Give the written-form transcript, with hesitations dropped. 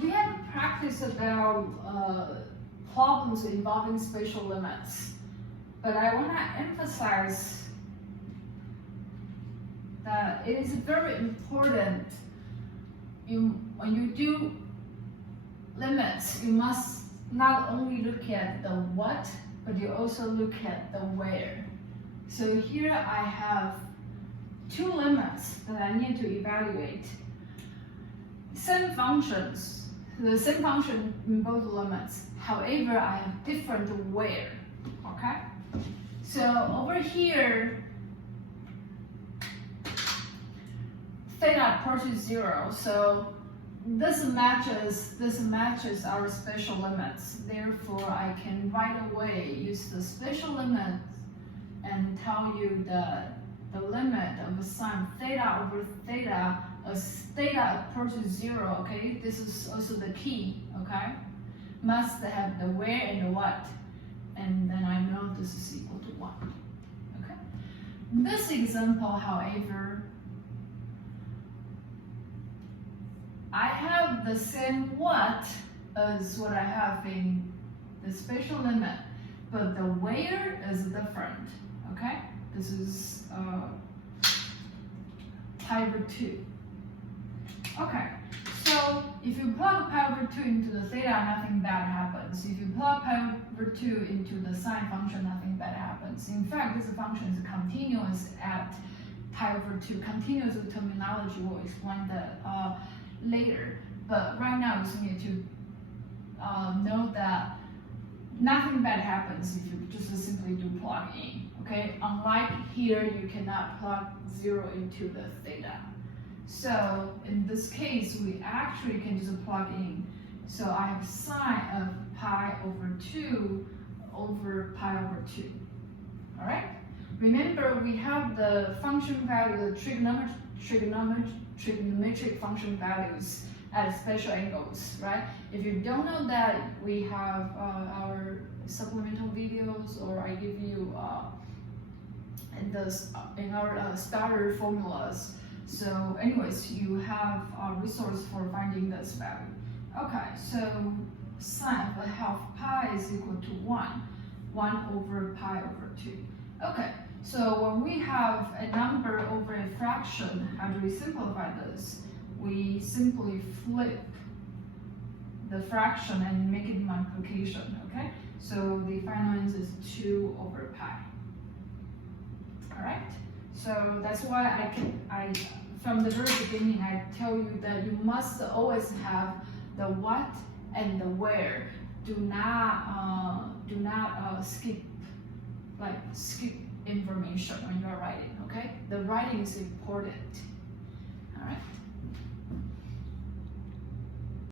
We have practiced about problems involving spatial limits, but I want to emphasize that it is very important when you do limits, you must not only look at the what, but you also look at the where. So here I have two limits that I need to evaluate. Same functions, the same function in both limits. However, I have different where, okay? So over here, theta approaches 0, so this matches our spatial limits. Therefore, I can right away use the spatial limit and tell you the limit of sine theta over theta as theta approaches 0, okay? This is also the key, okay? Must have the where and the what. And then I know this is equal to 1, okay? This example, however, I have the same what as what I have in the spatial limit, but the where is different, okay? This is pi over 2. Okay, so if you plug pi over 2 into the theta, nothing bad happens. If you plug pi over 2 into the sine function, nothing bad happens. In fact, this function is continuous at pi over 2. Continuous terminology, we'll explain that later. But right now, you just need to know that nothing bad happens if you just simply do plug in. Okay, unlike here, you cannot plug 0 into the theta. So in this case, we actually can just plug in. So I have sine of pi over 2 over pi over 2. All right. Remember, we have the function value, the trigonometric function values at special angles, right? If you don't know that, we have our supplemental videos, or I give you in our starter formulas. So anyways, you have a resource for finding this value. Okay, so sine of a half pi is equal to 1 over pi over 2. Okay, so when we have a number over a fraction, how do we simplify this? We simply flip the fraction and make it multiplication, okay? So the final answer is 2 over pi. All right, so that's why from the very beginning, I tell you that you must always have the what and the where. Do not skip information when you are writing, okay? The writing is important, all right?